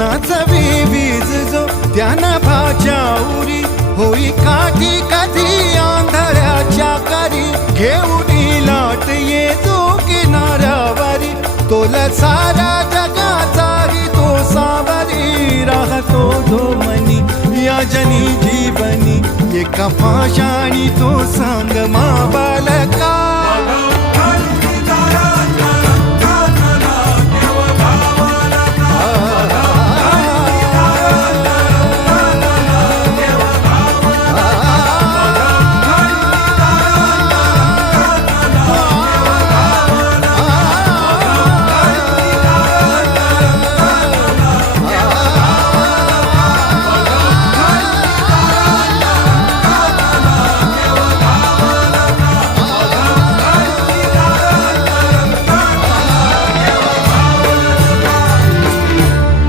नाचवी वीज जो त्याना भाच्या उरी होई काठी कधी आंधळ्याच्या करी घेऊन लाट ये जो किनाऱ्यावरी तोल सारा जगाचाही तो सावरी राहतो धोमनी या जनी जीवनी एका पाषाणी तो सांग मा बालका